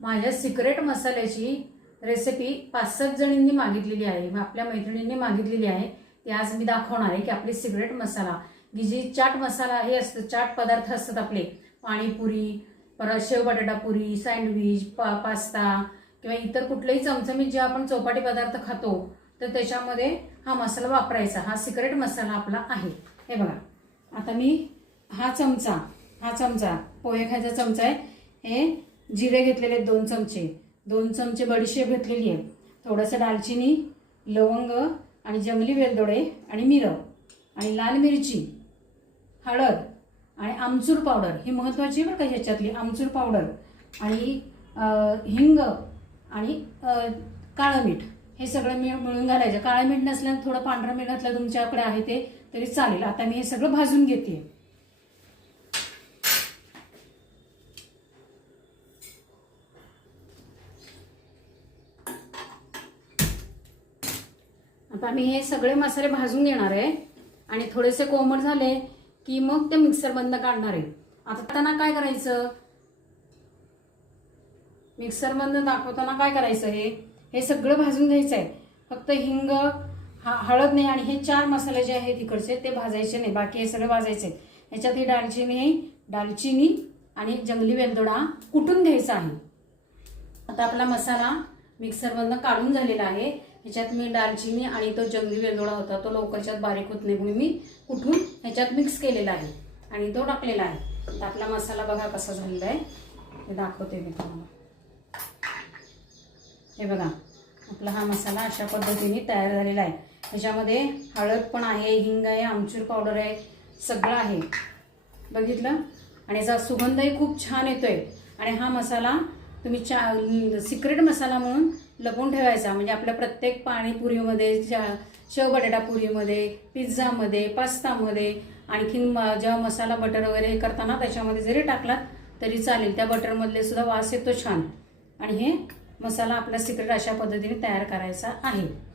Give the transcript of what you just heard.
माझ्या सिक्रेट मसाल्याची रेसिपी पाच सात जणींनी मागितलेली आहे. आपल्या मैत्रिणींनी मागितलेली आहे. ती आज मी दाखवणार आहे की आपली सिक्रेट मसाला. की जी चाट मसाला हे असतं चाट पदार्थ असतात आपले. पाणीपुरी परत शेव बटाटापुरी सँडविच पा पास्ता किंवा इतर कुठलेही चमचमीत जे आपण चौपाटी पदार्थ खातो तर त्याच्यामध्ये हा मसाला वापरायचा. हा सिक्रेट मसाला आपला आहे. हे बघा. आता मी हा चमचा हा चमचा पोहे खायचा चमचा आहे. हे जिरे घेतलेले आहेत दोन चमचे. दोन चमचे बडीशेप घेतलेली आहे. थोडंसं दालचिनी लवंग आणि जंगली वेलदोडे आणि मिरं आणि लाल मिरची हळद आणि आमचूर पावडर. ही महत्त्वाची आहे बरं का ह्याच्यातली आमचूर पावडर आणि हिंग आणि काळं मीठ. हे सगळं मिळ मिळून घालायचं. काळं मीठ नसल्यानं थोडं पांढरं मीठ घातलं तुमच्याकडे आहे ते तरी चालेल. आता मी हे सगळं भाजून घेते. आता मी हे सगळे मसाले भाजून घेणार आहे. आणि थोडेसे कोमट झाले की मग ते मिक्सर बंद काढणार आहे. आता त्यांना काय करायचं? मिक्सर बंद दाखवताना काय करायचं हे? हे सगळं भाजून घ्यायचं आहे फक्त हिंग हळद नाही आणि हे चार मसाले जे आहेत इकडचे ते भाजायचे नाही. बाकी हे सगळे भाजायचे. ह्याच्यात ही दालचिनी दालचिनी आणि जंगली वेलदोडा कुटून घ्यायचा आहे? आता आपला मसाला मिक्सर बंद काढून झालेला आहे. ह्याच्यात मी दालचिनी आणि तो जंगली वेलदोडा होता तो लवकरच्यात बारीक होत नाही म्हणून मी कुठून ह्याच्यात मिक्स केलेला आहे. आणि तो टाकलेला आहे. आपला मसाला बघा कसा झालेला आहे. हे दाखवते मी तुम्हाला. हे बघा आपला हा मसाला अशा पद्धतीने तयार झालेला आहे. ह्याच्यामध्ये हळद पण आहे हिंग आहे आमचूर पावडर आहे सगळं आहे. बघितलं? आणि याचा सुगंधही खूप छान येतोय. आणि हा मसाला तुम्ही चा सिक्रेट मसाला म्हणून लपून ठेवायचा. म्हणजे आपल्या प्रत्येक पाणीपुरीमध्ये चा- शेव बटाटापुरीमध्ये पिझ्झामध्ये पास्तामध्ये आणखीन म- जेव्हा मसाला बटर वगैरे हे करताना त्याच्यामध्ये जरी टाकलात तरी चालेल. त्या बटरमधले सुद्धा वास येतो छान. आणि हे मसाला आपला सिक्रेट अशा पद्धतीने तयार करायचा आहे.